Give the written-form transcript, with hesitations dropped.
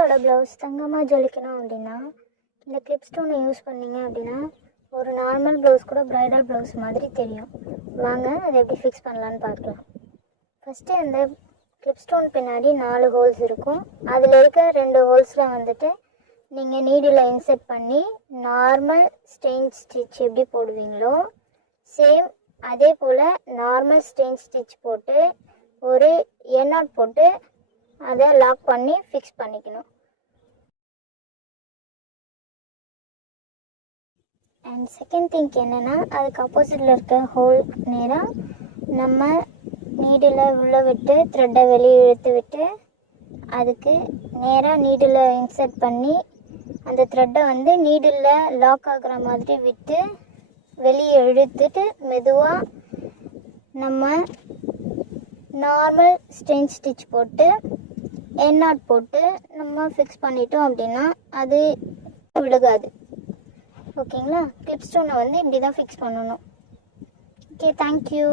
உங்களோட ப்ளவுஸ் தங்கமாக ஜொலிக்கணும் அப்படின்னா இந்த கிளிப் ஸ்டோனை யூஸ் பண்ணிங்க அப்படின்னா ஒரு நார்மல் ப்ளவுஸ் கூட ப்ரைடல் ப்ளவுஸ் மாதிரி தெரியும். வாங்க அதை எப்படி ஃபிக்ஸ் பண்ணலான்னு பார்க்கலாம். ஃபஸ்ட்டு அந்த கிளிப் ஸ்டோன் பின்னாடி 4 ஹோல்ஸ் இருக்கும். அதில் இருக்க 2 ஹோல்ஸில் வந்துட்டு நீங்கள் நீடில் இன்செர்ட் பண்ணி நார்மல் ஸ்டெயின் ஸ்டிச் எப்படி போடுவீங்களோ சேம் அதே போல் நார்மல் ஸ்டெயின் ஸ்டிச் போட்டு ஒரு எண்ணாட் போட்டு அதை லாக் பண்ணி ஃபிக்ஸ் பண்ணிக்கணும். அண்ட் செகண்ட் திங்க் என்னென்னா, அதுக்கு ஆப்போசிட்டில் இருக்க ஹோல் நேராக நம்ம நீடில் உள்ளே விட்டு த்ரெட்டை வெளியே இழுத்து விட்டு அதுக்கு நேராக நீடில் இன்சர்ட் பண்ணி அந்த த்ரெட்டை வந்து நீடில் லாக் ஆகிற மாதிரி விட்டு வெளியே இழுத்துட்டு மெதுவாக நம்ம நார்மல் ஸ்டெயின் ஸ்டிச் போட்டு எண்ணாட் போட்டு நம்ம ஃபிக்ஸ் பண்ணிட்டோம் அப்படின்னா அது விழுகாது. ஓகேங்களா? கிளிப் ஸ்டோனை வந்து இப்படி தான் ஃபிக்ஸ் பண்ணணும். Okay, thank you.